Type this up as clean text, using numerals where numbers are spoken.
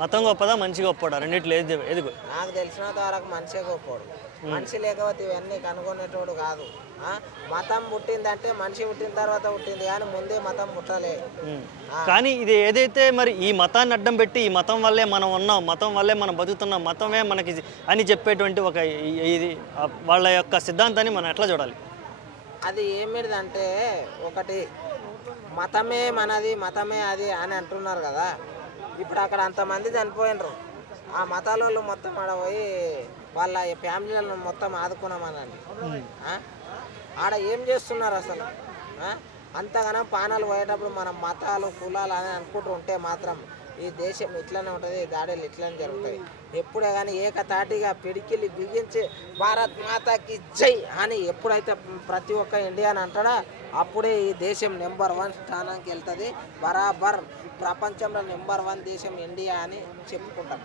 మతం గొప్పదా మనిషి గొప్పడా రెండిట్లో ఏది ఎదుగు? నాకు తెలిసినంత వరకు మనిషే గొప్పోడు. మనిషి లేకపోతే ఇవన్నీ కనుగొనేటోడు కాదు. మతం పుట్టిందంటే మనిషి పుట్టిన తర్వాత పుట్టింది కానీ ముందే మతం పుట్టలే. కానీ ఇది ఏదైతే మరి ఈ మతాన్ని అడ్డం పెట్టి ఈ మతం వల్లే మనం ఉన్నాం, మతం వల్లే మనం బతుకుతున్నాం, మతమే మనకి అని చెప్పేటువంటి ఒక ఇది వాళ్ళ యొక్క సిద్ధాంతాన్ని మనం ఎట్లా చూడాలి? అది ఏమిటిదంటే ఒకటి మతమే మనది మతమే అది అని అంటున్నారు కదా. ఇప్పుడు అక్కడ అంతమంది చనిపోయినరు. ఆ మతాల మొత్తం ఆడ పోయి వాళ్ళ ఫ్యామిలీలను మొత్తం ఆదుకున్నామనండి. ఆడ ఏం చేస్తున్నారు అసలు? అంతగానో పానాలు పోయేటప్పుడు మనం మతాలు కులాలు అని అనుకుంటూ ఉంటే మాత్రం ఈ దేశం ఇట్లనే ఉంటుంది, దాడులు ఇట్లనే జరుగుతాయి. ఎప్పుడే కానీ ఏకతాటిగా పిడికిలి బిగించి భారత్ మాతాకి జై అని ఎప్పుడైతే ప్రతి ఒక్క ఇండియన్ అంటాడో అప్పుడే ఈ దేశం నెంబర్ 1 స్థానానికి వెళ్తుంది. బరాబర్ ప్రపంచంలో నెంబర్ 1 దేశం ఇండియా అని చెప్పుకుంటాం.